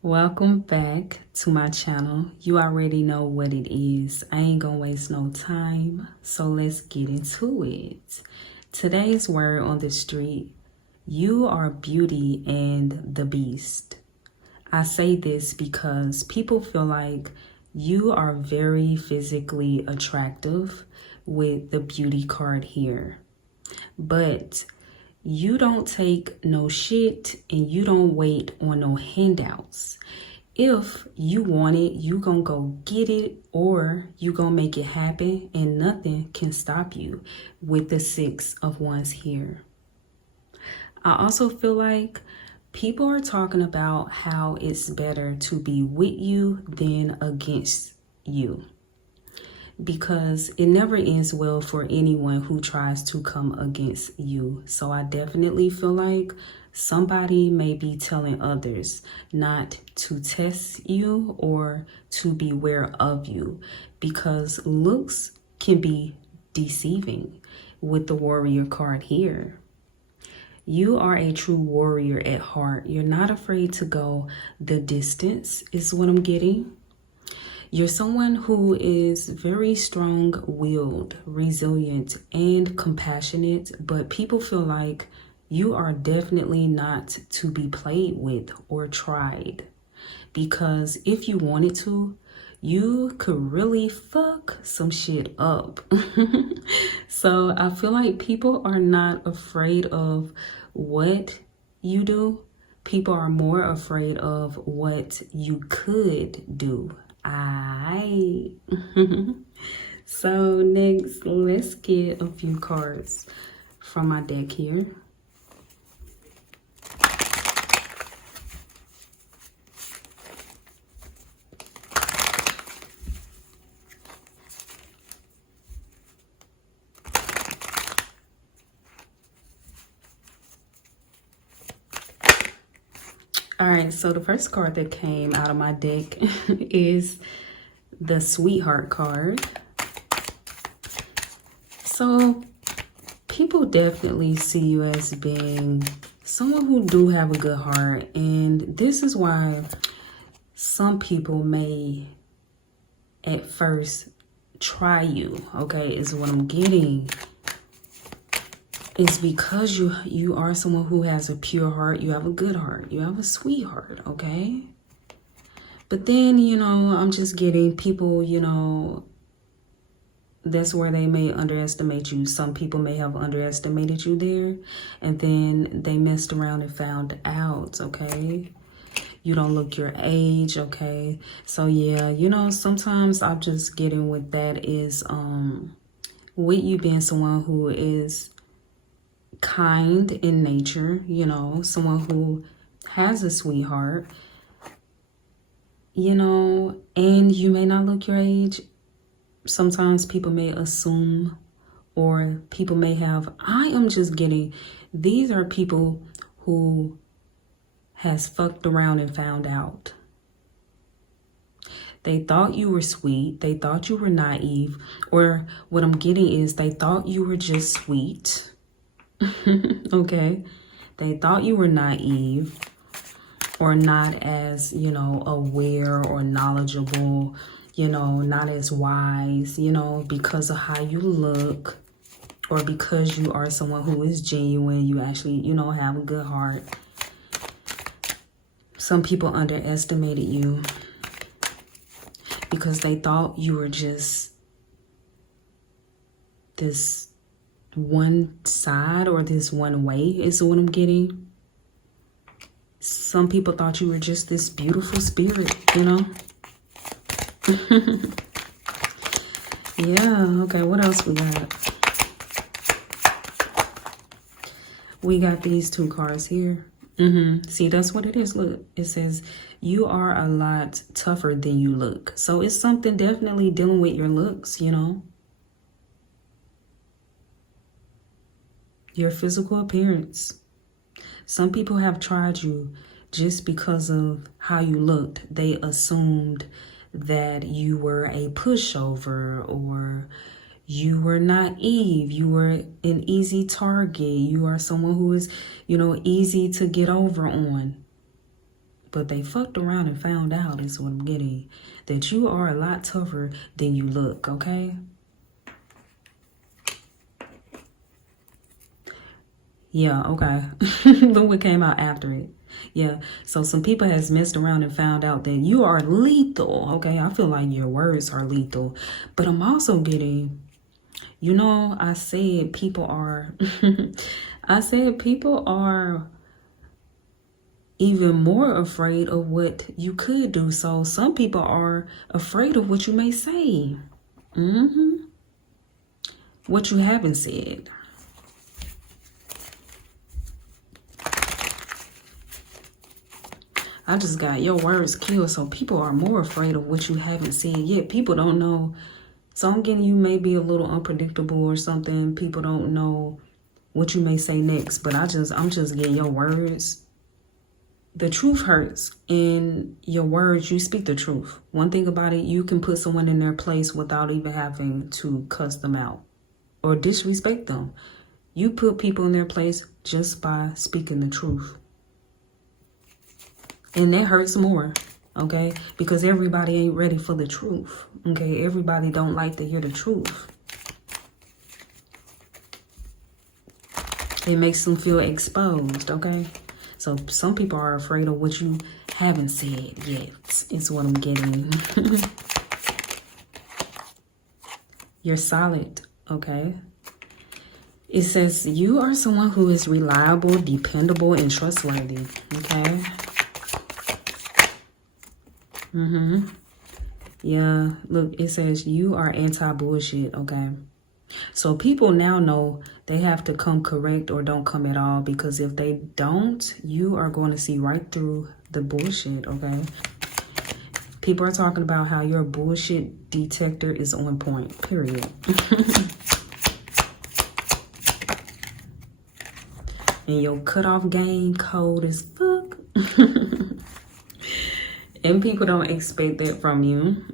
Welcome back to my channel. You already know what it is. I ain't gonna waste no time, so let's get into it. Today's word on the street: you are Beauty and the Beast. I say this because people feel like you are very physically attractive with the beauty card here, but you don't take no shit and you don't wait on no handouts. If you want it, you gonna go get it, or you gonna make it happen, and nothing can stop you with the 6 of Wands here. I also feel like people are talking about how it's better to be with you than against you, because it never ends well for anyone who tries to come against you. So I definitely feel like somebody may be telling others not to test you or to beware of you, because looks can be deceiving with the Warrior card here. You are a true warrior at heart. You're not afraid to go the distance, is what I'm getting. You're someone who is very strong-willed, resilient, and compassionate, but people feel like you are definitely not to be played with or tried, because if you wanted to, you could really fuck some shit up. So I feel like people are not afraid of what you do. People are more afraid of what you could do. So next, let's get a few cards from my deck here. All right, so the first card that came out of my deck is the Sweetheart card. So people definitely see you as being someone who do have a good heart, and this is why some people may at first try you, okay, is what I'm getting. It's because you are someone who has a pure heart. You have a good heart. You have a sweetheart, okay? But then, you know, I'm just getting people, you know, that's where they may underestimate you. Some people may have underestimated you there, and then they messed around and found out, okay? You don't look your age, okay? So yeah, you know, sometimes I'm just getting with that is with you being someone who is kind in nature, you know, someone who has a sweetheart, you know, and you may not look your age. Sometimes people may assume, or people may have, I am just getting, these are people who has fucked around and found out. They thought you were sweet. They thought you were naive, or what I'm getting is they thought you were just sweet. Okay, they thought you were naive or not as, you know, aware or knowledgeable, you know, not as wise, you know, because of how you look, or because you are someone who is genuine. You actually, you know, have a good heart. Some people underestimated you because they thought you were just this one side or this one way, is what I'm getting. Some people thought you were just this beautiful spirit, you know. Yeah, okay, what else we got? We got these 2 cards here. See, that's what it is. Look, it says you are a lot tougher than you look. So it's something definitely dealing with your looks, you know. Your physical appearance. Some people have tried you just because of how you looked. They assumed that you were a pushover, or you were naive. You were an easy target. You are someone who is, you know, easy to get over on. but they fucked around and found out, is what I'm getting, that you are a lot tougher than you look, okay? Yeah, okay. Look what came out after it. Yeah, so some people has messed around and found out that you are lethal, okay? I feel like your words are lethal. But I'm also getting, you know, I said people are, I said people are even more afraid of what you could do. So some people are afraid of what you may say. What you haven't said. I just got your words killed. So people are more afraid of what you haven't said yet. People don't know. So I'm getting you may be a little unpredictable or something. People don't know what you may say next. But I'm just getting your words. The truth hurts. In your words, you speak the truth. One thing about it, you can put someone in their place without even having to cuss them out or disrespect them. You put people in their place just by speaking the truth. And that hurts more, okay? Because everybody ain't ready for the truth, okay? Everybody don't like to hear the truth. It makes them feel exposed, okay? So some people are afraid of what you haven't said yet, is what I'm getting. You're solid, okay? It says you are someone who is reliable, dependable, and trustworthy, okay? Yeah, look, it says you are anti-bullshit, okay? So people now know they have to come correct or don't come at all, because if they don't, you are going to see right through the bullshit, okay? People are talking about how your bullshit detector is on point, period. And your cutoff game cold as fuck. And people don't expect that from you.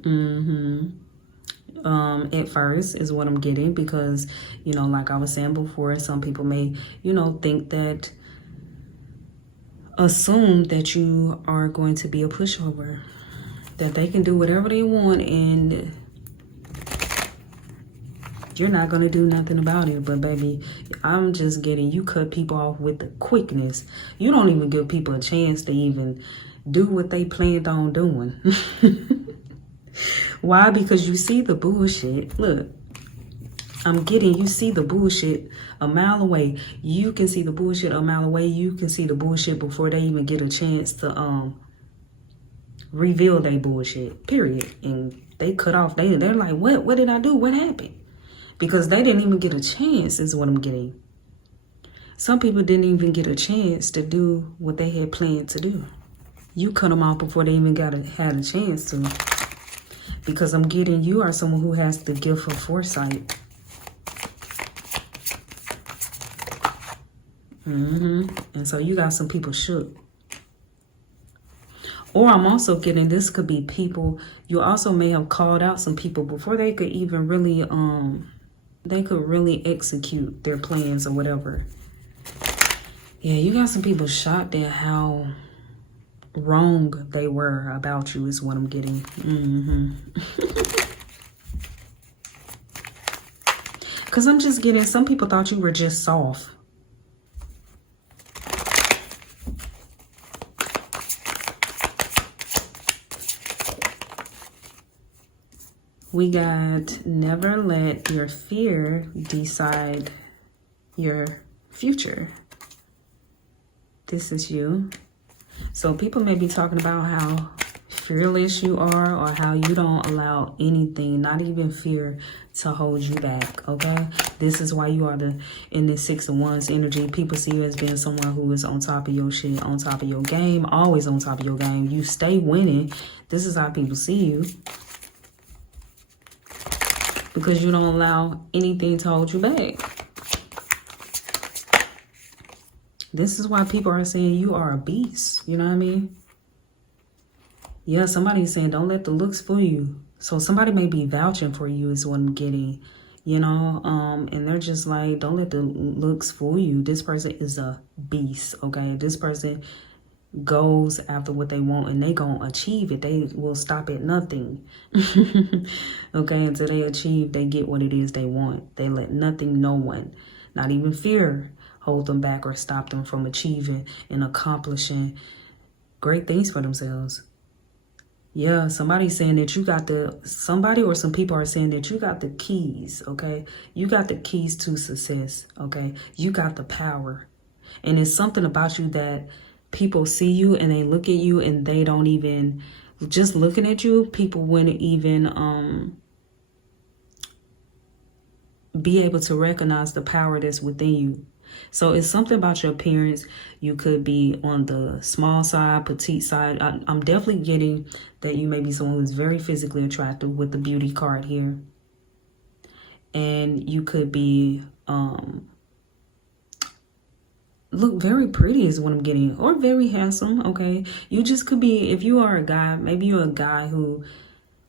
At first is what I'm getting, because, you know, like I was saying before, some people may, you know, think that, assume that you are going to be a pushover, that they can do whatever they want and you're not going to do nothing about it. But baby, I'm just getting, you cut people off with the quickness. You don't even give people a chance to even do what they planned on doing. Why? Because you see the bullshit. Look, I'm getting, you see the bullshit a mile away. You can see the bullshit a mile away. You can see the bullshit before they even get a chance to reveal their bullshit, period. And they cut off. They're like, what did I do? What happened? Because they didn't even get a chance, is what I'm getting. Some people didn't even get a chance to do what they had planned to do. You cut them off before they even had a chance to. Because I'm getting, you are someone who has the gift of foresight. And so you got some people shook. Or I'm also getting, this could be people, you also may have called out some people before they could even really, they could really execute their plans or whatever. Yeah, you got some people shocked at how wrong they were about you, is what I'm getting. Because I'm just getting, some people thought you were just soft. We got, never let your fear decide your future. This is you. So people may be talking about how fearless you are, or how you don't allow anything, not even fear, to hold you back, okay? This is why you are in this Six of Wands energy. People see you as being someone who is on top of your shit, on top of your game, always on top of your game. You stay winning. This is how people see you. Because you don't allow anything to hold you back. This is why people are saying you are a beast. You know what I mean? Yeah, somebody's saying don't let the looks fool you. So somebody may be vouching for you, is what I'm getting. You know, and they're just like, don't let the looks fool you. This person is a beast, okay? This person goes after what they want, and they gonna achieve it. They will stop at nothing. Okay, until they achieve, they get what it is they want. They let nothing, no one, not even fear, hold them back or stop them from achieving and accomplishing great things for themselves. Yeah, somebody's saying that you got somebody or some people are saying that you got the keys, okay? You got the keys to success, okay? You got the power. And it's something about you that people see you and they look at you and they don't even, just looking at you, people wouldn't even be able to recognize the power that's within you. So it's something about your appearance. You could be on the small side, petite side. I'm definitely getting that you may be someone who's very physically attractive with the beauty card here. And you could be, look very pretty is what I'm getting, or very handsome, okay? You just could be, if you are a guy, maybe you're a guy who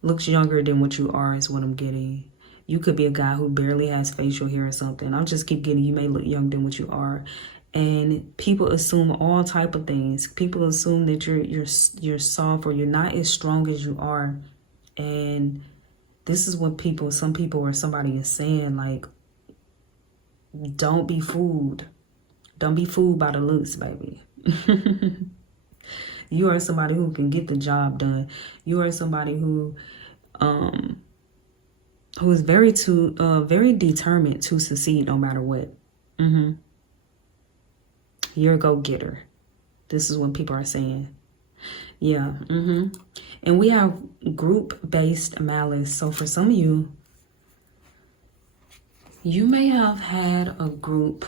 looks younger than what you are is what I'm getting. You could be a guy who barely has facial hair or something. I'll just keep getting, you may look younger than what you are. And people assume all type of things. People assume that you're soft or you're not as strong as you are. And this is what some people or somebody is saying, like, don't be fooled. Don't be fooled by the looks, baby. You are somebody who can get the job done. You are somebody who is very determined to succeed no matter what. You're a go-getter. This is what people are saying. Yeah. And we have group-based malice. So for some of you, you may have had a group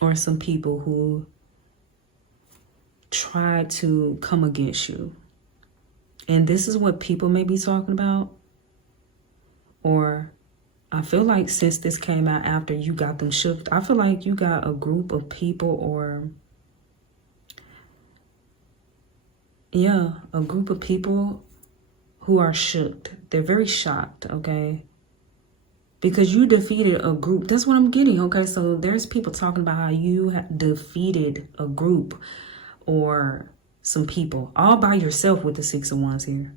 or some people who tried to come against you. And this is what people may be talking about. Or I feel like since this came out after you got them shook, I feel like you got a group of people or, yeah, a group of people who are shook. They're very shocked, okay? Because you defeated a group. That's what I'm getting, okay? So there's people talking about how you defeated a group or some people all by yourself with the Six of Wands here.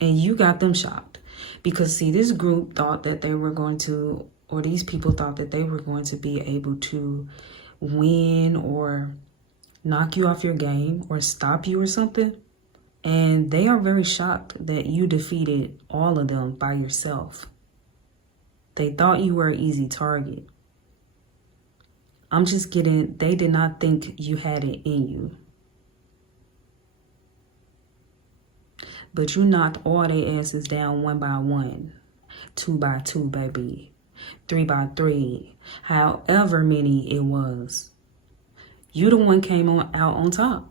And you got them shocked. Because, see, this group thought that they were going to, or these people thought that they were going to be able to win or knock you off your game or stop you or something. And they are very shocked that you defeated all of them by yourself. They thought you were an easy target. I'm just getting, they did not think you had it in you. But you knocked all their asses down 1 by 1, 2 by 2, baby, 3 by 3, however many it was. You the one came out on top.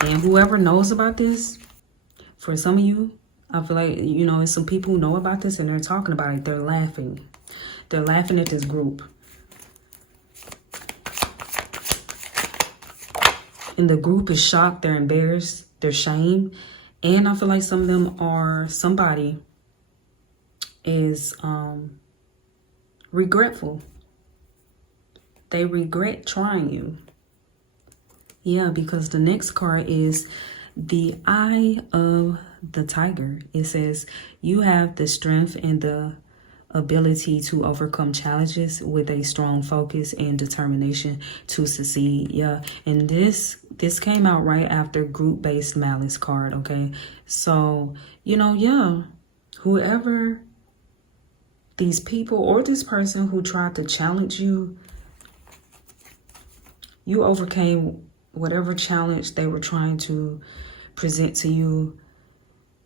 And whoever knows about this, for some of you, I feel like, you know, some people who know about this and they're talking about it. They're laughing. They're laughing at this group. And the group is shocked. They're embarrassed. They're shamed. And I feel like some of them are, somebody is regretful. They regret trying you. Yeah, because the next card is the Eye of the Tiger. It says, you have the strength and the ability to overcome challenges with a strong focus and determination to succeed. Yeah, and this came out right after group-based malice card, okay? So, you know, yeah, whoever these people or this person who tried to challenge you, you overcame whatever challenge they were trying to present to you.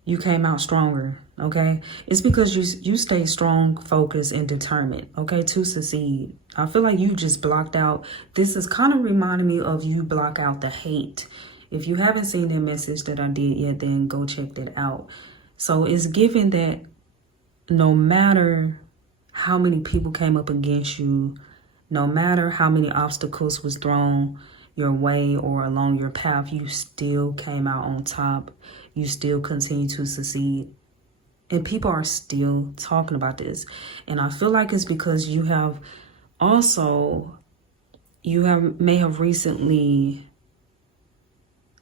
You came out stronger, okay? It's because you stay strong, focused, and determined, okay, to succeed. I feel like you just blocked out. This is kind of reminding me of you block out the hate. If you haven't seen that message that I did yet, then go check that out. So it's given that no matter how many people came up against you, no matter how many obstacles was thrown your way or along your path, you still came out on top. You still continue to succeed. And people are still talking about this. And I feel like it's because you have Also, you may have recently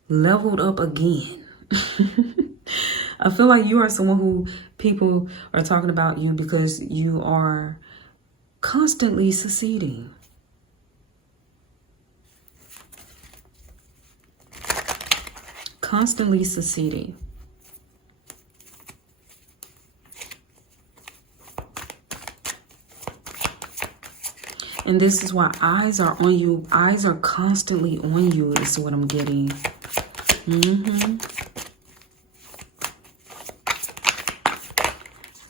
leveled up again. I feel like you are someone who people are talking about you because you are constantly succeeding. Constantly succeeding. And this is why eyes are on you. Eyes are constantly on you. This is what I'm getting.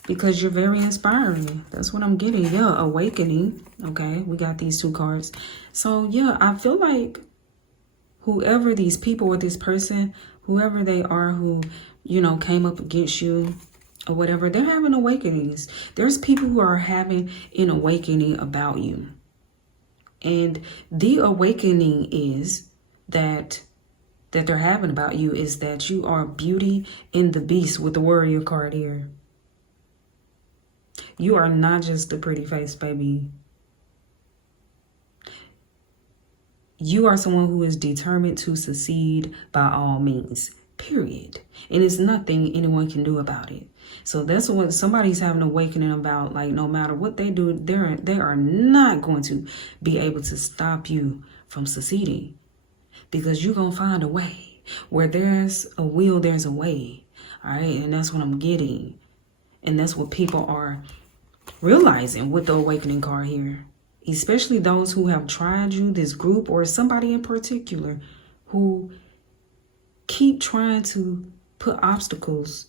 Because you're very inspiring. That's what I'm getting. Yeah, awakening. Okay, we got these two cards. So yeah, I feel like whoever these people or this person, whoever they are who, you know, came up against you or whatever, they're having awakenings. There's people who are having an awakening about you. And the awakening is that they're having about you is that you are Beauty and the Beast with the Warrior card here. You are not just a pretty face, baby. You are someone who is determined to succeed by all means, period. And it's nothing anyone can do about it. So that's what somebody's having an awakening about. Like, no matter what they do, they are not going to be able to stop you from succeeding. Because you're going to find a way. Where there's a will, there's a way. All right. And that's what I'm getting. And that's what people are realizing with the awakening card here. Especially those who have tried you, this group, or somebody in particular who keep trying to put obstacles,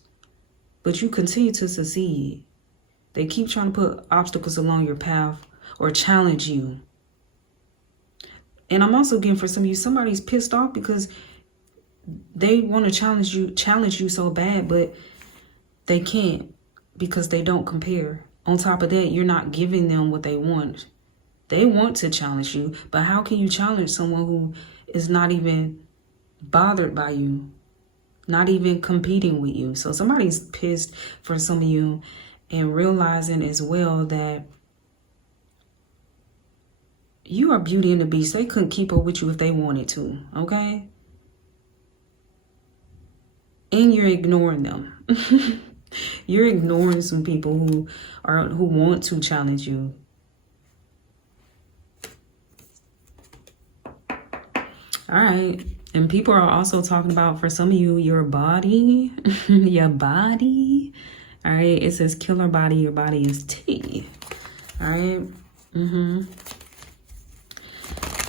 but you continue to succeed. They keep trying to put obstacles along your path or challenge you. And I'm also getting for some of you, somebody's pissed off because they want to challenge you so bad, but they can't because they don't compare. On top of that, you're not giving them what they want. They want to challenge you, but how can you challenge someone who is not even bothered by you, not even competing with you? So somebody's pissed for some of you and realizing as well that you are Beauty and the Beast. They couldn't keep up with you if they wanted to, okay? And you're ignoring them. You're ignoring some people who want to challenge you. All right. And people are also talking about, for some of you, your body. Your body. All right. It says killer body. Your body is tea. All right.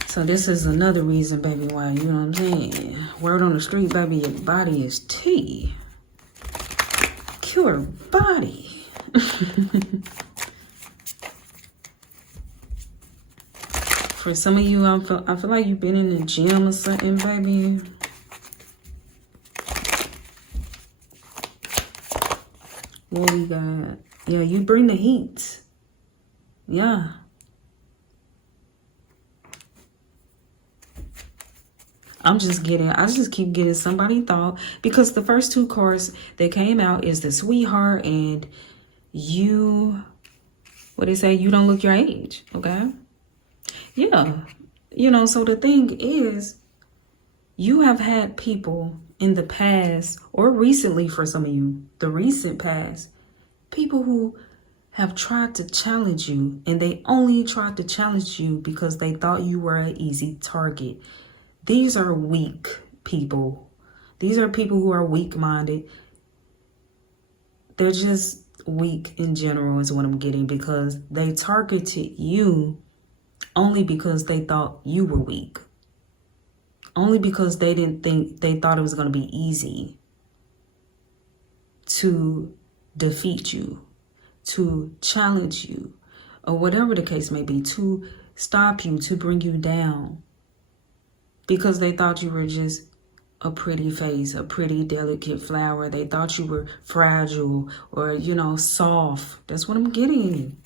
So this is another reason, baby, why, you know what I'm saying? Word on the street, baby, your body is tea. Killer body. For some of you, I feel like you've been in the gym or something, baby. What we got? Yeah, you bring the heat. Yeah. I just keep getting somebody thought, because the first two cards that came out is the Sweetheart and you, what they say, you don't look your age, okay? Yeah, you know, so the thing is, you have had people in the past or recently, for some of you, the recent past, people who have tried to challenge you, and they only tried to challenge you because they thought you were an easy target. These are weak people. These are people who are weak-minded. They're just weak in general is what I'm getting, because they targeted you only because they thought you were weak. Only because they thought it was going to be easy to defeat you, to challenge you, or whatever the case may be, to stop you, to bring you down. Because they thought you were just a pretty face, a pretty delicate flower. They thought you were fragile or, you know, soft. That's what I'm getting.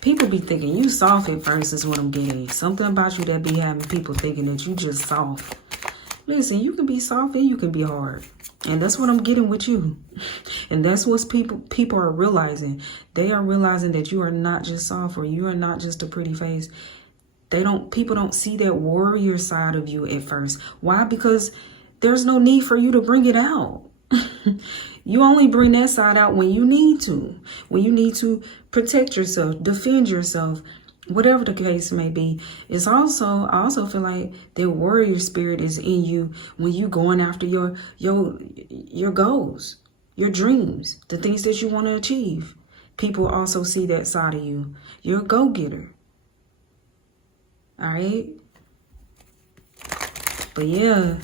People be thinking you soft at first is what I'm getting. Something about you that be having people thinking that you just soft. Listen, you can be soft and you can be hard. And that's what I'm getting with you. And that's what people are realizing. They are realizing that you are not just soft, or you are not just a pretty face. People don't see that warrior side of you at first. Why? Because there's no need for you to bring it out. You only bring that side out when you need to. When you need to protect yourself, defend yourself, whatever the case may be. I also feel like the warrior spirit is in you when you going after your goals, your dreams, the things that you want to achieve. People also see that side of you. You're a go-getter. All right. But yeah,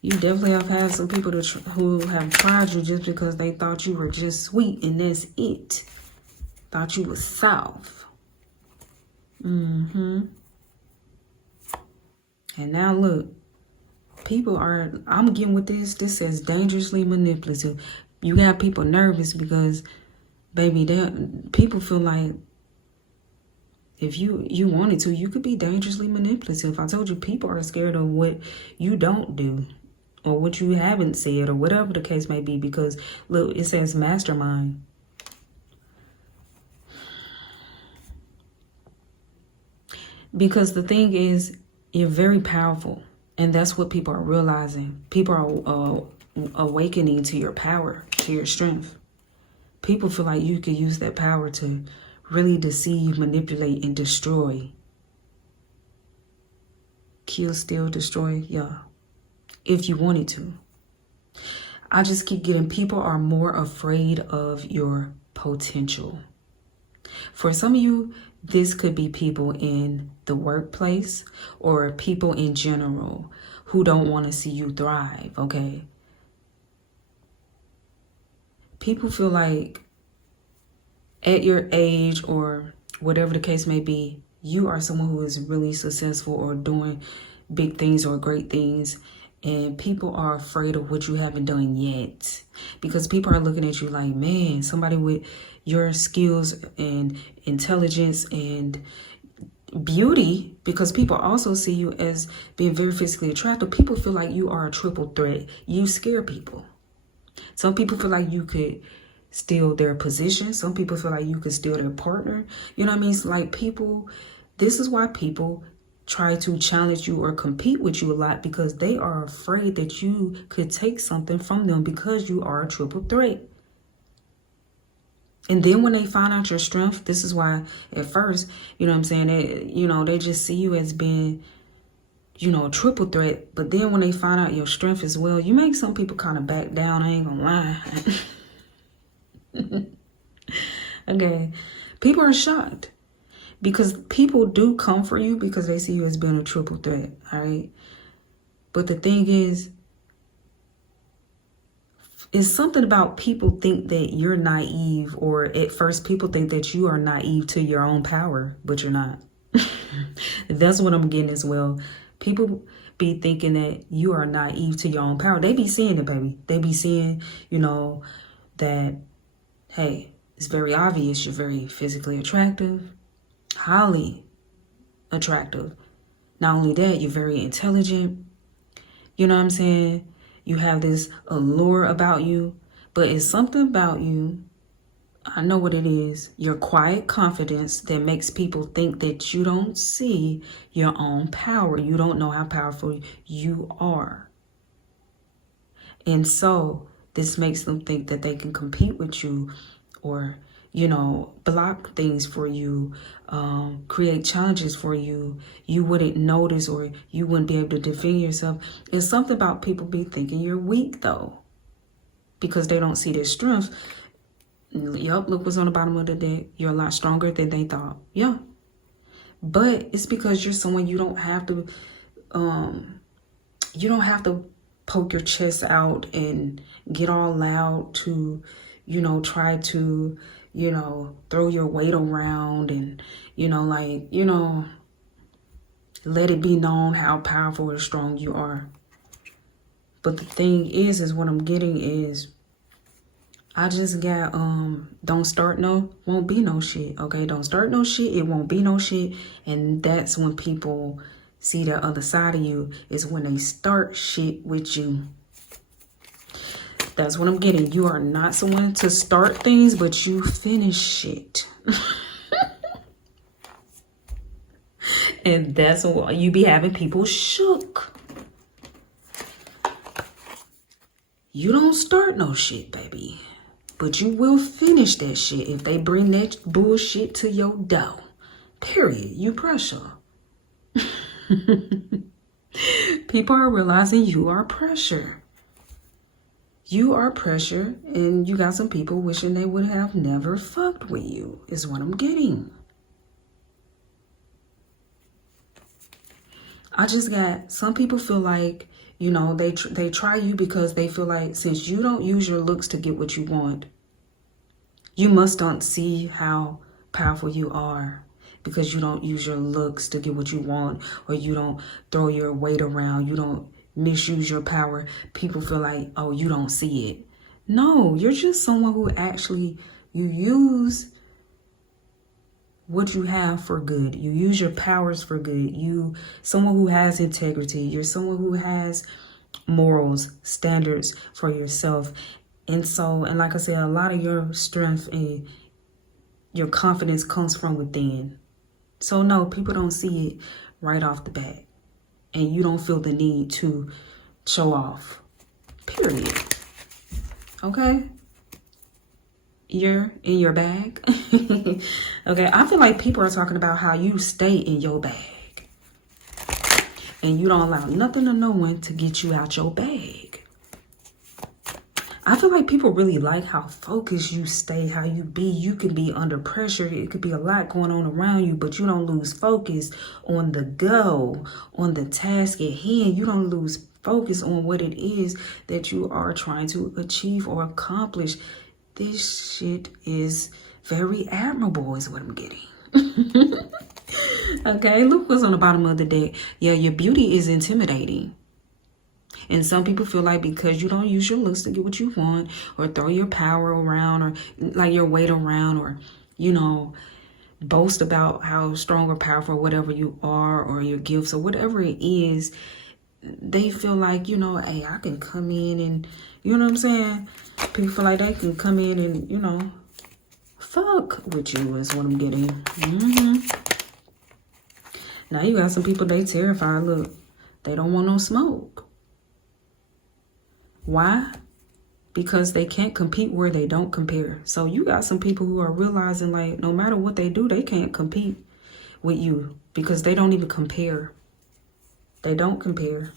you definitely have had some people who have tried you just because they thought you were just sweet, and that's it. Thought you was soft. And now look, I'm getting with this. This says dangerously manipulative. You got people nervous because, baby, people feel like if you wanted to, you could be dangerously manipulative. I told you, people are scared of what you don't do or what you haven't said or whatever the case may be, because look, it says mastermind. Because the thing is, you're very powerful, and that's what people are realizing. People are awakening to your power, to your strength. People feel like you could use that power to really deceive, manipulate, and destroy. Kill, steal, destroy, yeah. If you wanted to. I just keep getting people are more afraid of your potential. For some of you, this could be people in the workplace or people in general who don't want to see you thrive, okay? People feel like at your age or whatever the case may be, you are someone who is really successful or doing big things or great things. And people are afraid of what you haven't done yet, because people are looking at you like, man, somebody with your skills and intelligence and beauty, because people also see you as being very physically attractive. People feel like you are a triple threat. You scare people. Some people feel like you could steal their position. Some people feel like you could steal their partner. You know what I mean? It's like this is why people try to challenge you or compete with you a lot, because they are afraid that you could take something from them because you are a triple threat. And then when they find out your strength, this is why at first, you know what I'm saying, they just see you as being, a triple threat. But then when they find out your strength as well, you make some people kind of back down. I ain't gonna lie. Okay. People are shocked. Because people do come for you because they see you as being a triple threat, all right? But the thing is, it's something about people think that you're naive, or at first people think that you are naive to your own power, but you're not. That's what I'm getting as well. People be thinking that you are naive to your own power. They be seeing it, baby. They be seeing, that, hey, it's very obvious you're very physically attractive. Highly attractive. Not only that, you're very intelligent. You know what I'm saying? You have this allure about you, but it's something about you. I know what it is. Your quiet confidence that makes people think that you don't see your own power. You don't know how powerful you are. And so this makes them think that they can compete with you, or block things for you, create challenges for you. You wouldn't notice, or you wouldn't be able to defend yourself. It's something about people be thinking you're weak, though, because they don't see their strength. Yup, look what's on the bottom of the deck. You're a lot stronger than they thought. Yeah. But it's because you're someone you don't have to poke your chest out and get all loud to, try to, throw your weight around and, let it be known how powerful or strong you are. But the thing is what I'm getting is, I just got, don't start no, won't be no shit. Okay. Don't start no shit. It won't be no shit. And that's when people See, the other side of you is when they start shit with you. That's what I'm getting. You are not someone to start things, but you finish shit. And that's why you be having people shook. You don't start no shit, baby. But you will finish that shit if they bring that bullshit to your door. Period. You pressure. People are realizing you are pressure. You are pressure, and you got some people wishing they would have never fucked with you, is what I'm getting. I just got some people feel like, you know, they try you because they feel like since you don't use your looks to get what you want, you must not see how powerful you are because you don't use your looks to get what you want, or you don't throw your weight around, you don't misuse your power. People feel like, oh, you don't see it. No, you're just someone who actually, you use what you have for good. You use your powers for good. You, someone who has integrity. You're someone who has morals, standards for yourself. And so, and like I said, a lot of your strength and your confidence comes from within. So no, people don't see it right off the bat. And you don't feel the need to show off. Period. Okay? You're in your bag. Okay, I feel like people are talking about how you stay in your bag. And you don't allow nothing or no one to get you out your bag. I feel like people really like how focused you stay, how you be. You can be under pressure. It could be a lot going on around you, but you don't lose focus on the goal, on the task at hand. You don't lose focus on what it is that you are trying to achieve or accomplish. This shit is very admirable is what I'm getting. Okay, look what's on the bottom of the deck. Yeah, your beauty is intimidating. And some people feel like because you don't use your looks to get what you want, or throw your power around, or like your weight around, or, you know, boast about how strong or powerful or whatever you are, or your gifts or whatever it is, they feel like, you know, hey, I can come in and, you know what I'm saying? People feel like they can come in and, you know, fuck with you is what I'm getting. Now you got some people, they terrified. Look, they don't want no smoke. Why? Because they can't compete where they don't compare. So you got some people who are realizing like no matter what they do, they can't compete with you because they don't even compare. They don't compare.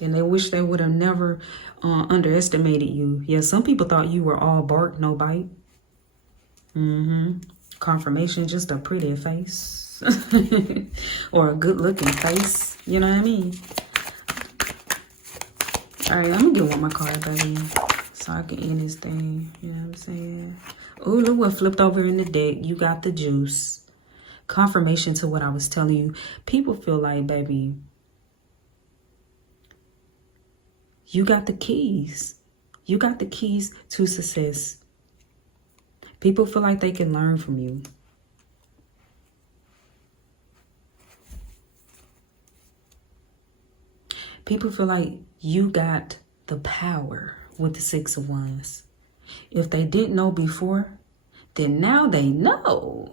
And they wish they would have never underestimated you. Yeah, some people thought you were all bark, no bite. Confirmation, just a pretty face. Or a good looking face. You know what I mean? All right, let me get one more card, baby, so I can end this thing. You know what I'm saying? Oh, look what flipped over in the deck. You got the juice. Confirmation to what I was telling you. People feel like, baby, you got the keys. You got the keys to success. People feel like they can learn from you. People feel like you got the power with the Six of Wands. If they didn't know before, then now they know.